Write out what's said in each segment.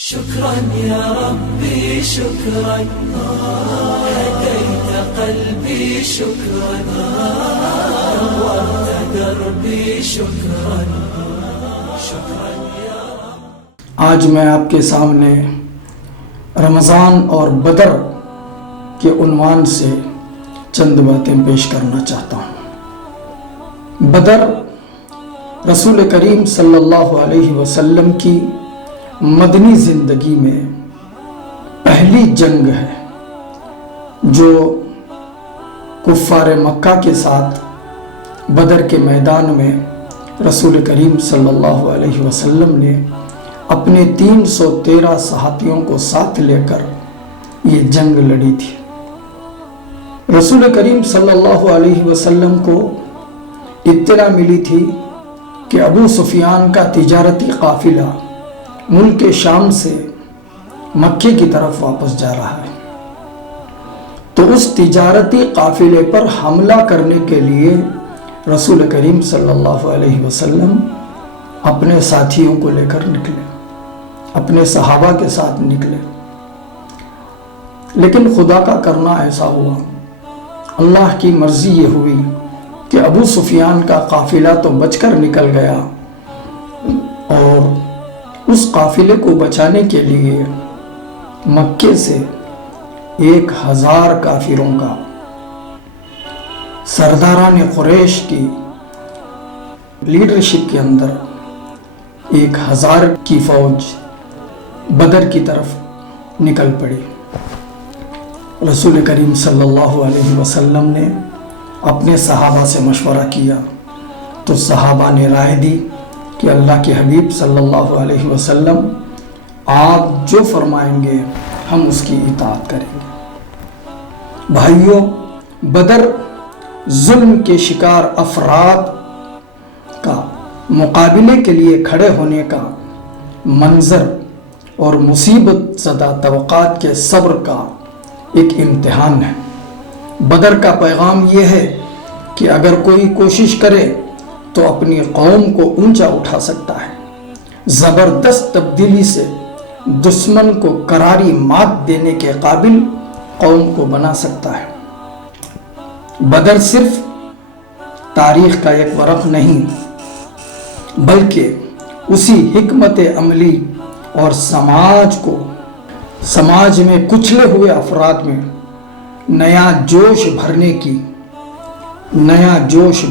شكرا يا ربي شكرا هديت قلبي شكرا نورت دربي شكرا شكرا يا رب۔ آج میں آپ کے سامنے رمضان اور بدر کے عنوان سے چند باتیں پیش کرنا چاہتا ہوں۔ بدر رسول کریم صلی اللہ علیہ وسلم کی مدنی زندگی میں پہلی جنگ ہے جو کفار مکہ کے ساتھ بدر کے میدان میں رسول کریم صلی اللہ علیہ وسلم نے اپنے 313 صحابیوں کو ساتھ لے کر یہ جنگ لڑی تھی۔ رسول کریم صلی اللہ علیہ وسلم کو اطلاع ملی تھی کہ ابو سفیان کا تجارتی قافلہ ملک شام سے مکے کی طرف واپس جا رہا ہے، تو اس تجارتی قافلے پر حملہ کرنے کے لیے رسول کریم صلی اللہ علیہ وسلم اپنے ساتھیوں کو لے کر نکلے، اپنے صحابہ کے ساتھ نکلے۔ لیکن خدا کا کرنا ایسا ہوا، اللہ کی مرضی یہ ہوئی کہ ابو سفیان کا قافلہ تو بچ کر نکل گیا، اور اس قافلے کو بچانے کے لیے مکے سے 1000 کافروں کا سرداران قریش کی لیڈرشپ کے اندر 1000 کی فوج بدر کی طرف نکل پڑی۔ رسول کریم صلی اللہ علیہ وسلم نے اپنے صحابہ سے مشورہ کیا تو صحابہ نے رائے دی کہ اللہ کے حبیب صلی اللہ علیہ وسلم آپ جو فرمائیں گے ہم اس کی اطاعت کریں گے۔ بھائیوں، بدر ظلم کے شکار افراد کا مقابلے کے لیے کھڑے ہونے کا منظر اور مصیبت زدہ توقعات کے صبر کا ایک امتحان ہے۔ بدر کا پیغام یہ ہے کہ اگر کوئی کوشش کرے تو اپنی قوم کو اونچا اٹھا سکتا ہے، زبردست تبدیلی سے دشمن کو کراری مات دینے کے قابل قوم کو بنا سکتا ہے۔ بدر صرف تاریخ کا ایک ورق نہیں، بلکہ اسی حکمت عملی اور سماج میں کچلے ہوئے افراد میں نیا جوش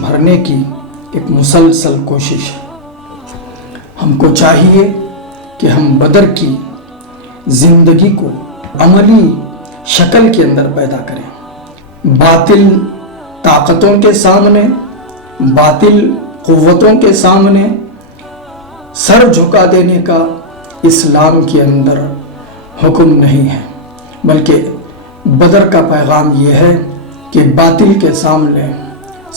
بھرنے کی ایک مسلسل کوشش ہے۔ ہم کو چاہیے کہ ہم بدر کی زندگی کو عملی شکل کے اندر پیدا کریں، باطل طاقتوں کے سامنے، باطل قوتوں کے سامنے سر جھکا دینے کا اسلام کے اندر حکم نہیں ہے، بلکہ بدر کا پیغام یہ ہے کہ باطل کے سامنے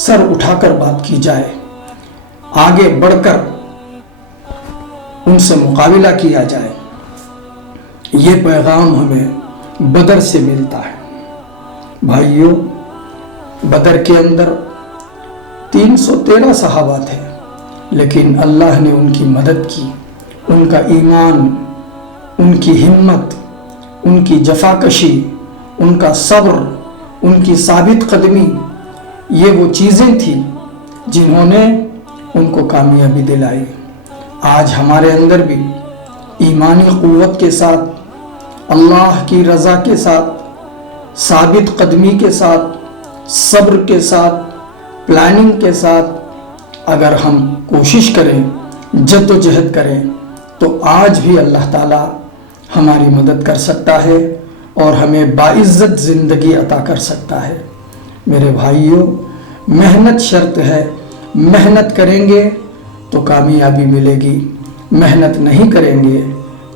سر اٹھا کر بات کی جائے، آگے بڑھ کر ان سے مقابلہ کیا جائے۔ یہ پیغام ہمیں بدر سے ملتا ہے۔ بھائیوں، بدر کے اندر 313 صحابہ تھے، لیکن اللہ نے ان کی مدد کی، ان کا ایمان، ان کی ہمت، ان کی جفاکشی، ان کا صبر، ان کی ثابت قدمی، یہ وہ چیزیں تھیں جنہوں نے ان کو کامیابی دلائی۔ آج ہمارے اندر بھی ایمانی قوت کے ساتھ، اللہ کی رضا کے ساتھ، ثابت قدمی کے ساتھ، صبر کے ساتھ، پلاننگ کے ساتھ اگر ہم کوشش کریں، جد و جہد کریں، تو آج بھی اللہ تعالیٰ ہماری مدد کر سکتا ہے اور ہمیں باعزت زندگی عطا کر سکتا ہے۔ میرے بھائیوں، محنت شرط ہے، محنت کریں گے تو کامیابی ملے گی، محنت نہیں کریں گے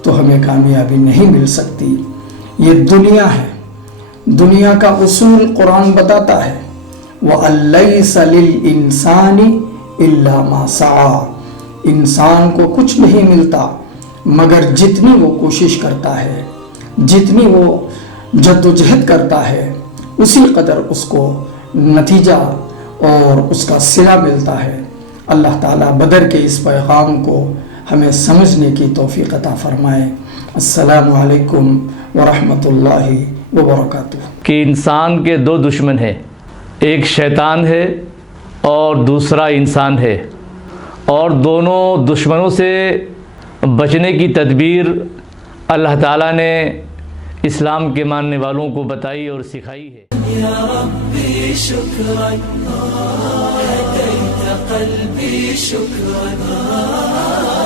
تو ہمیں کامیابی نہیں مل سکتی۔ یہ دنیا ہے، دنیا کا اصول قرآن بتاتا ہے، وَأَلَّيْسَ لِلْإِنسَانِ إِلَّا مَا سَعَى، انسان کو کچھ نہیں ملتا مگر جتنی وہ کوشش کرتا ہے، جتنی وہ جد و جہد کرتا ہے، اسی قدر اس کو نتیجہ اور اس کا صلہ ملتا ہے۔ اللہ تعالیٰ بدر کے اس پیغام کو ہمیں سمجھنے کی توفیق عطا فرمائے۔ السلام علیکم ورحمۃ اللہ وبرکاتہ۔ کہ انسان کے دو دشمن ہیں، ایک شیطان ہے اور دوسرا انسان ہے، اور دونوں دشمنوں سے بچنے کی تدبیر اللہ تعالیٰ نے اسلام کے ماننے والوں کو بتائی اور سکھائی ہے۔ یا ربی شکرا ہدیت قلبی شکرا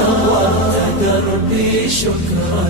نورت دربی شکرا